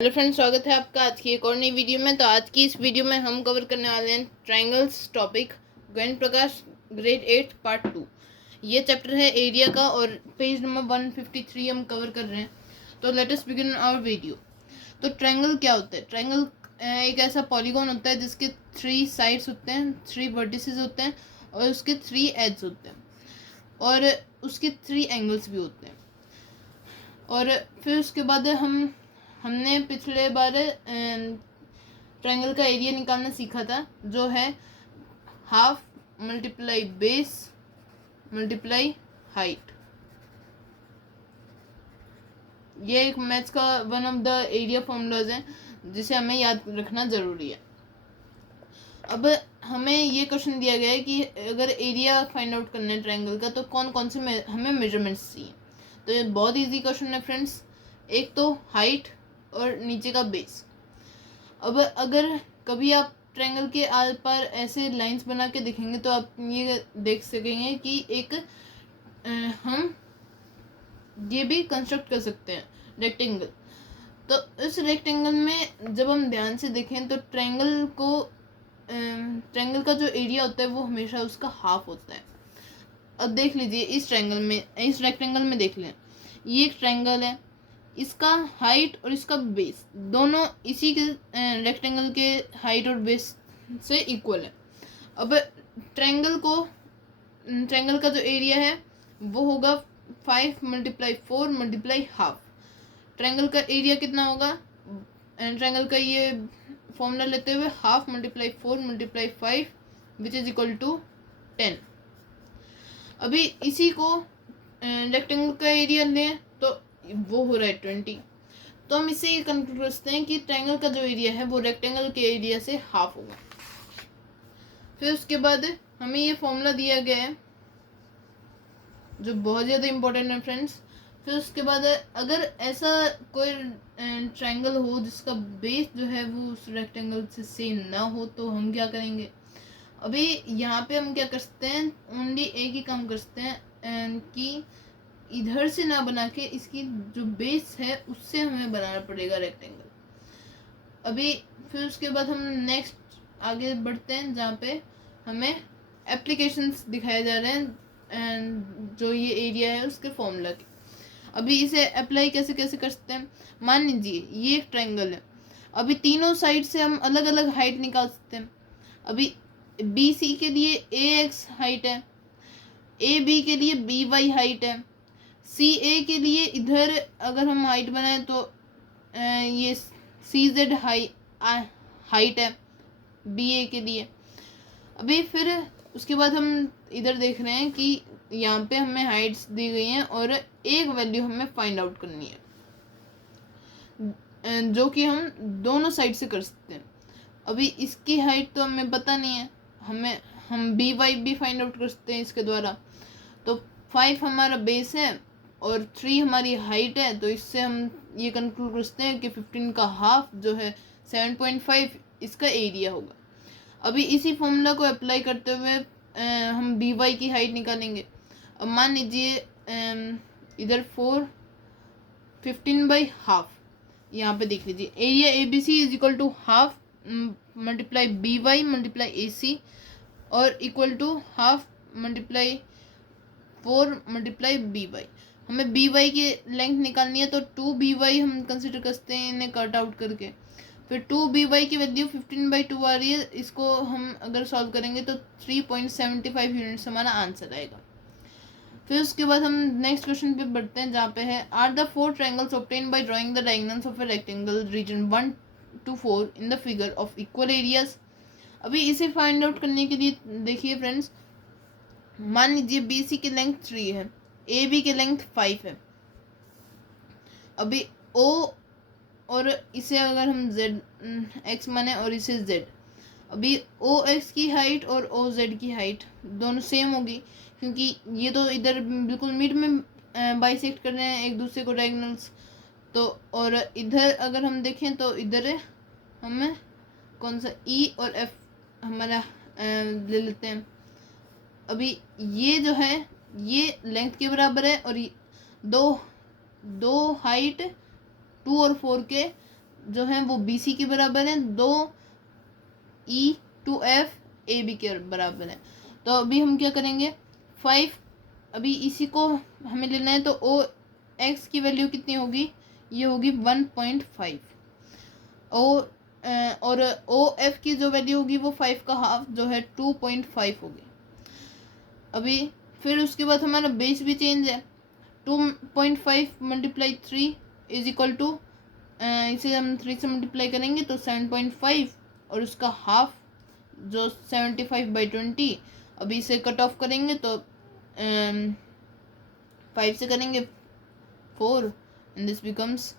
Hello friends, स्वागत है आपका आज की एक और नई वीडियो में। तो आज की इस वीडियो में हम कवर करने वाले हैं ट्रायंगल्स टॉपिक, गोविंद प्रकाश ग्रेड 8 पार्ट 2। ये चैप्टर है एरिया का और पेज नंबर 153 हम कवर कर रहे हैं। तो let us begin our video. तो ट्रायंगल क्या होता है? ट्रायंगल एक ऐसा पॉलीगॉन होता है जिसके 3 साइड्स होते हैं, 3 वर्टिसेस होते हैं और उसके 3 एड्स होते हैं और उसके 3 एंगल्स भी होते हैं। और फिर उसके बाद हमने पिछले बार ट्रायंगल का एरिया निकालना सीखा था, जो है half multiply base multiply height. ये एक मैथ्स का one of the area formulas है जिसे हमें याद रखना ज़रूरी है। अब हमें ये क्वेश्चन दिया गया है कि अगर एरिया फाइंड आउट करना है ट्रायंगल का तो कौन कौन से हमें मेजरमेंट्स चाहिए। तो ये बहुत इजी क्वेश्चन है फ्रेंड्स। एक तो हाइट और नीचे का बेस। अब अगर कभी आप ट्रायंगल के आर पार ऐसे लाइंस बना के देखेंगे तो आप ये देख सकेंगे कि एक हम ये भी कंस्ट्रक्ट कर सकते हैं रेक्टेंगल। तो इस रेक्टेंगल में जब हम ध्यान से देखें तो ट्रायंगल का जो एरिया होता है वो हमेशा उसका हाफ होता है। अब देख लीजिए इस रेक्टेंगल में देख लें, ये एक ट्रायंगल है, इसका हाइट और इसका बेस दोनों इसी के रेक्टेंगल के हाइट और बेस से इक्वल है। अब ट्रायंगल का जो एरिया है वो होगा 5 × 4 × हाफ। ट्रायंगल का एरिया कितना होगा? ट्रायंगल का ये फॉर्मूला लेते हुए half × 4 × 5 which is equal to 10। अभी इसी को रेक्टेंगल का एरिया लें तो वो हो रहा है 20। तो हम इससे ये कंक्लूड करते हैं कि ट्रायंगल का जो एरिया है वो रेक्टेंगल के एरिया से हाफ होगा। फिर उसके बाद हमें ये फॉर्मूला दिया गया है जो बहुत ज़्यादा इम्पोर्टेंट है फ्रेंड्स। फिर उसके बाद अगर ऐसा कोई ट्रायंगल हो जिसका बेस जो है वो उस रेक्टेंगल से सेम ना हो तो हम क्या करेंगे? अभी यहाँ पे हम क्या कर सकते हैं, ओनली एक ही काम कर सकते हैं कि इधर से ना बना के इसकी जो बेस है उससे हमें बनाना पड़ेगा रेक्टेंगल। अभी फिर उसके बाद हम नेक्स्ट आगे बढ़ते हैं जहाँ पे हमें एप्लीकेशंस दिखाए जा रहे हैं जो ये एरिया है उसके फॉर्मूला के। अभी इसे अप्लाई कैसे कैसे कर सकते हैं? मान लीजिए ये एक ट्रायंगल है, अभी तीनों साइड से हम अलग अलग हाइट निकाल सकते हैं। अभी बी सी के लिए ए एक्स हाइट है, ए बी के लिए बी वाई हाइट है, सी ए के लिए इधर अगर हम हाइट बनाए तो ये सी जेड हाइट है बी ए के लिए। अभी फिर उसके बाद हम इधर देख रहे हैं कि यहाँ पे हमें हाइट्स दी गई हैं और एक वैल्यू हमें फाइंड आउट करनी है जो कि हम दोनों साइड से कर सकते हैं। अभी इसकी हाइट तो हमें पता नहीं है, हम बी वाई भी फाइंड आउट कर सकते हैं इसके द्वारा। तो 5 हमारा बेस है और 3 हमारी हाइट है, तो इससे हम ये कंक्लूड कर सकते हैं कि 15 का हाफ जो है 7.5 इसका एरिया होगा। अभी इसी फॉर्मूला को अप्लाई करते हुए हम बी वाई की हाइट निकालेंगे। अब मान लीजिए इधर 15/हाफ, यहाँ पे देख लीजिए area A B C is equal to half multiply B Y multiply A C और equal to half multiply 4 × B Y. हमें बी वाई की लेंथ निकालनी है तो 2 by हम कंसिडर करते हैं इन्हें कट आउट करके। फिर 2 by की वैल्यू 15/2 आ रही है, इसको हम अगर सॉल्व करेंगे तो 3.75 यूनिट्स हमारा आंसर आएगा। फिर उसके बाद हम नेक्स्ट क्वेश्चन पे बढ़ते हैं जहाँ पे है are the 4 triangles obtained by drawing the diagonals of a rectangle region 1 to 4 in the figure of equal areas. अभी इसे फाइंड आउट करने के लिए देखिए फ्रेंड्स, मान लीजिए बी सी की लेंथ 3 है, ए बी की लेंथ 5 है। अभी ओ और इसे अगर हम जेड एक्स माने और इसे जेड, अभी ओ एक्स की हाइट और ओ जेड की हाइट दोनों सेम होगी क्योंकि ये तो इधर बिल्कुल मिड में बाइसेक्ट कर रहे हैं एक दूसरे को डायगोनल्स। तो और इधर अगर हम देखें तो इधर हमें कौन सा ई और एफ हमारा ले लेते हैं। अभी ये जो है ये लेंथ के बराबर है और दो हाइट 2 और 4 के जो है वो बी सी के बराबर है, 2 ई टू एफ ए बी के बराबर है। तो अभी हम क्या करेंगे, 5, अभी इसी को हमें लेना है, तो ओ एक्स की वैल्यू कितनी होगी, ये होगी 1.5। और ओ एफ की जो वैल्यू होगी वो 5 का हाफ जो है 2.5 होगी। अभी फिर उसके बाद हमारा बेस भी चेंज है, 2.5 मल्टीप्लाई 3 इज इक्वल टू, इसे हम 3 से मल्टीप्लाई करेंगे तो 7.5, और उसका हाफ जो 75/20। अभी इसे कट ऑफ करेंगे तो 5 से करेंगे 4 एंड दिस बिकम्स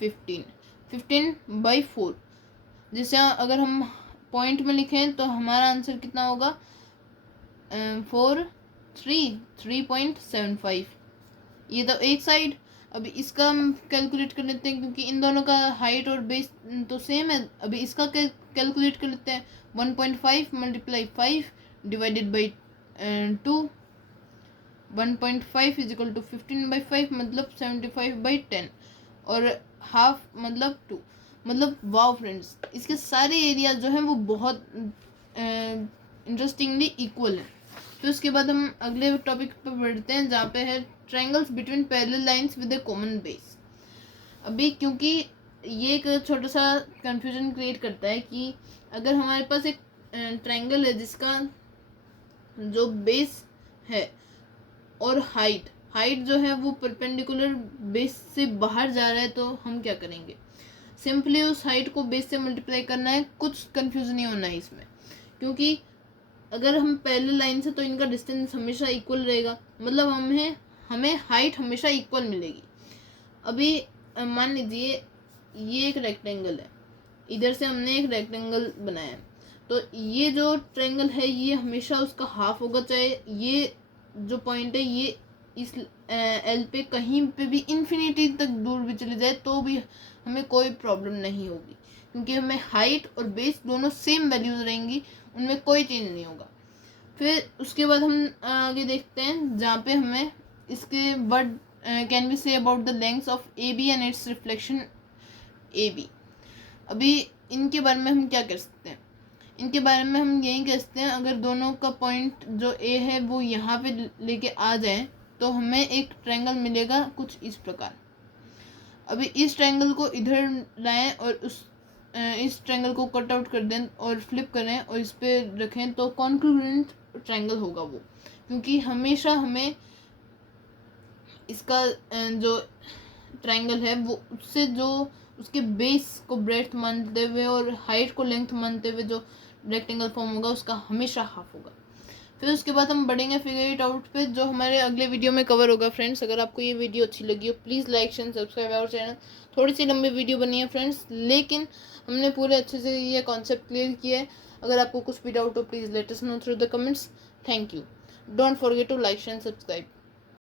15/4। जिसे अगर हम पॉइंट में लिखें तो हमारा आंसर कितना होगा, 3.75। ये तो एक साइड। अभी इसका हम कैलकुलेट कर लेते हैं, क्योंकि इन दोनों का हाइट और बेस तो सेम है। अभी इसका कैलकुलेट कर लेते हैं, 1.5 multiply 5 divided by 2, 1.5 is equal to 15/5 मतलब 75/10, और हाफ मतलब 2। मतलब वाओ फ्रेंड्स, इसके सारे एरिया जो हैं वो बहुत इंटरेस्टिंगली इक्वल है। फिर उसके बाद हम अगले टॉपिक पर बढ़ते हैं, जहाँ पे है triangles between parallel lines with A common base. अभी क्योंकि ये एक छोटा सा कंफ्यूजन क्रिएट करता है कि अगर हमारे पास एक ट्रायंगल है जिसका जो बेस है और हाइट जो है वो परपेंडिकुलर बेस से बाहर जा रहा है, तो हम क्या करेंगे, सिंपली उस हाइट को बेस से मल्टीप्लाई करना है। कुछ कंफ्यूजन नहीं होना है इसमें, क्योंकि अगर हम पैरेलल लाइन से तो इनका डिस्टेंस हमेशा इक्वल रहेगा, मतलब हमें हाइट हमेशा इक्वल मिलेगी। अभी मान लीजिए ये एक रेक्टेंगल है, इधर से हमने एक रेक्टेंगल बनाया है, तो ये जो ट्रायंगल है ये हमेशा उसका हाफ होगा, चाहे ये जो पॉइंट है ये इस एल पे कहीं पे भी इन्फिनिटी तक दूर भी चली जाए तो भी हमें कोई प्रॉब्लम नहीं होगी, क्योंकि हमें हाइट और बेस दोनों सेम वैल्यूज रहेंगी, उनमें कोई चेंज नहीं होगा। फिर उसके बाद हम आगे देखते हैं, जहाँ पे हमें इसके word can be say about the length of A B and its reflection A B. अभी इनके बारे में हम क्या कर सकते हैं, इनके बारे में हम यही कह सकते हैं, अगर दोनों का पॉइंट जो ए है वो यहाँ पे लेके आ जाए तो हमें एक ट्रायंगल मिलेगा कुछ इस प्रकार। अभी इस ट्रायंगल को इधर लाएं और इस ट्रायंगल को कट आउट कर दें और फ्लिप करें और इस पे रखें, तो कॉन्ग्रुएंट ट्रायंगल होगा वो, क्योंकि हमेशा हमें इसका जो ट्रायंगल है वो उससे जो उसके बेस को ब्रेड्थ मानते हुए और हाइट को लेंथ मानते हुए जो रेक्टेंगल फॉर्म होगा उसका हमेशा हाफ होगा। फिर उसके बाद हम बढ़ेंगे फिगर इट आउट पे, जो हमारे अगले वीडियो में कवर होगा। फ्रेंड्स, अगर आपको ये वीडियो अच्छी लगी हो please like share subscribe our channel. थोड़ी सी लंबी वीडियो बनी है फ्रेंड्स, लेकिन हमने पूरे अच्छे से ये कॉन्सेप्ट क्लियर किया है। अगर आपको कुछ भी डाउट हो please let us know through the comments. Thank you. Don't forget to like share subscribe.